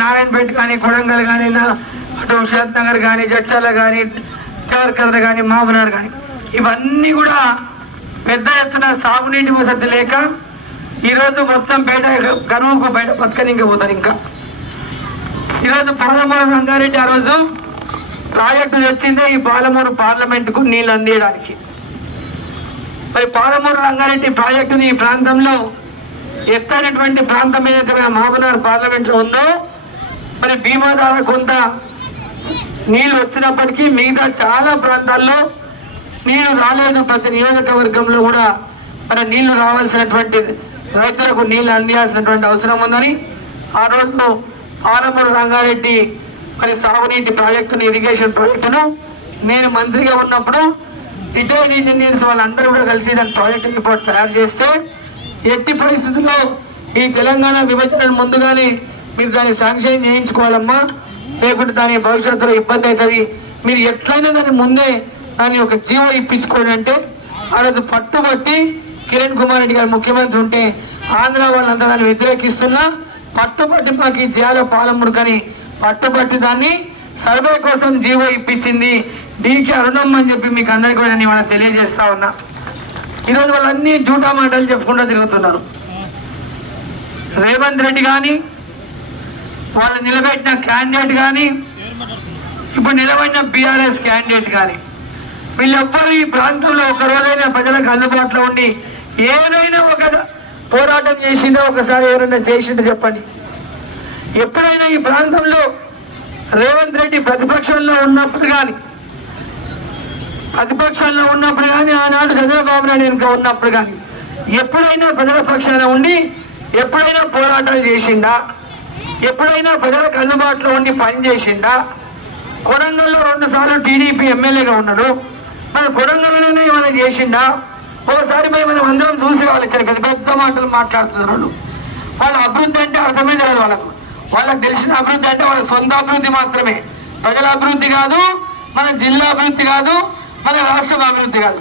నారాయణపేట కానీ, కొడంగల్ కానీ, అటు హుషాద్ నగర్ కానీ, జడ్చర్ల కానీ, దేవరకద్ర కానీ, మహబూబ్నగర్ కానీ, ఇవన్నీ కూడా పెద్ద ఎత్తున సాగునీటి వసతి లేక ఈరోజు మొత్తం బయట కరువుకు బయట బతకనింక పోతారు. ఇంకా ఈరోజు పాలమూరు రంగారెడ్డి ఆ రోజు ప్రాజెక్టు వచ్చిందే ఈ పాలమూరు పార్లమెంటుకు నీళ్ళు అందించడానికి. మరి పాలమూరు రంగారెడ్డి ప్రాజెక్టుని ఈ ప్రాంతంలో ఎత్తైనటువంటి ప్రాంతం ఏదైతే మహబూబ్నగర్ పార్లమెంట్లో ఉందో, మరి భీమా ద్వారా కొంత నీళ్లు వచ్చినప్పటికీ మిగతా చాలా ప్రాంతాల్లో నీళ్లు రాలేదు. ప్రతి నియోజకవర్గంలో కూడా మరి నీళ్లు రావాల్సినటువంటి రైతులకు నీళ్లు అందించాల్సినటువంటి అవసరం ఉందని ఆ రోజు పాలమూరు రంగారెడ్డి మరి సాగునీటి ప్రాజెక్టును, ఇరిగేషన్ ప్రాజెక్టును నేను మంత్రిగా ఉన్నప్పుడు రిటైర్డ్ ఇంజనీర్స్ వాళ్ళందరూ కూడా కలిసి దాని ప్రాజెక్ట్ రిపోర్ట్ తయారు చేస్తే, ఎట్టి పరిస్థితుల్లో ఈ తెలంగాణ విభజన ముందుగానే మీరు దాన్ని శాంక్షన్ చేయించుకోవాలమ్మా, లేకుంటే దాని భవిష్యత్తులో ఇబ్బంది అవుతుంది, మీరు ఎట్లయినా దాన్ని ముందే దాన్ని ఒక జీవో ఇప్పించుకోండి అంటే ఆ రోజు పట్టుబట్టి కిరణ్ కుమార్ రెడ్డి గారు ముఖ్యమంత్రి ఉంటే ఆంధ్ర వాళ్ళంతా దాన్ని వ్యతిరేకిస్తున్నా పట్టుబట్టి మాకు ఈ జిల్లాలో పాలమూరు కానీ పట్టుబట్టి దాన్ని సర్వే కోసం జీవో ఇప్పించింది డీకే అరుణమ్మ అని చెప్పి మీకు అందరికీ కూడా నేను వాళ్ళకి తెలియజేస్తా ఉన్నా. ఈరోజు వాళ్ళన్నీ జూటా మాటలు చెప్పుకుంటూ తిరుగుతున్నారు. రేవంత్ రెడ్డి కానీ, వాళ్ళు నిలబెట్టిన క్యాండిడేట్ కానీ, ఇప్పుడు నిలబడిన బీఆర్ఎస్ క్యాండిడేట్ కానీ, వీళ్ళెవ్వరూ ఈ ప్రాంతంలో ఒక రోజైనా ప్రజలకు అందుబాటులో ఉండి ఏదైనా ఒక పోరాటం చేసిందో ఒకసారి ఎవరైనా చేసిండో చెప్పండి. ఎప్పుడైనా ఈ ప్రాంతంలో రేవంత్ రెడ్డి ప్రతిపక్షంలో ఉన్నప్పుడు కానీ ఆనాడు చంద్రబాబు నాయుడు వెనుక ఉన్నప్పుడు కానీ ఎప్పుడైనా ప్రజల పక్షాన ఉండి ఎప్పుడైనా పోరాటాలు చేసిండా? ఎప్పుడైనా ప్రజలకు అందుబాటులో ఉండి పని చేసిండా? కొడంగల్లో 2 సార్లు టీడీపీ ఎమ్మెల్యేగా ఉన్నాడు, మరి కొడంగల్లోనే ఏమైనా చేసిండా? ఒకసారి మనం అందరం చూసి వాళ్ళకి పెద్ద పెద్ద మాటలు మాట్లాడుతున్నారు. వాళ్ళ అభివృద్ధి అంటే అర్థమే తెలియదు వాళ్ళకి తెలిసిన అభివృద్ధి అంటే వాళ్ళ సొంత అభివృద్ధి మాత్రమే, ప్రజల అభివృద్ధి కాదు, మన జిల్లా అభివృద్ధి కాదు, మన రాష్ట్రం అభివృద్ధి కాదు.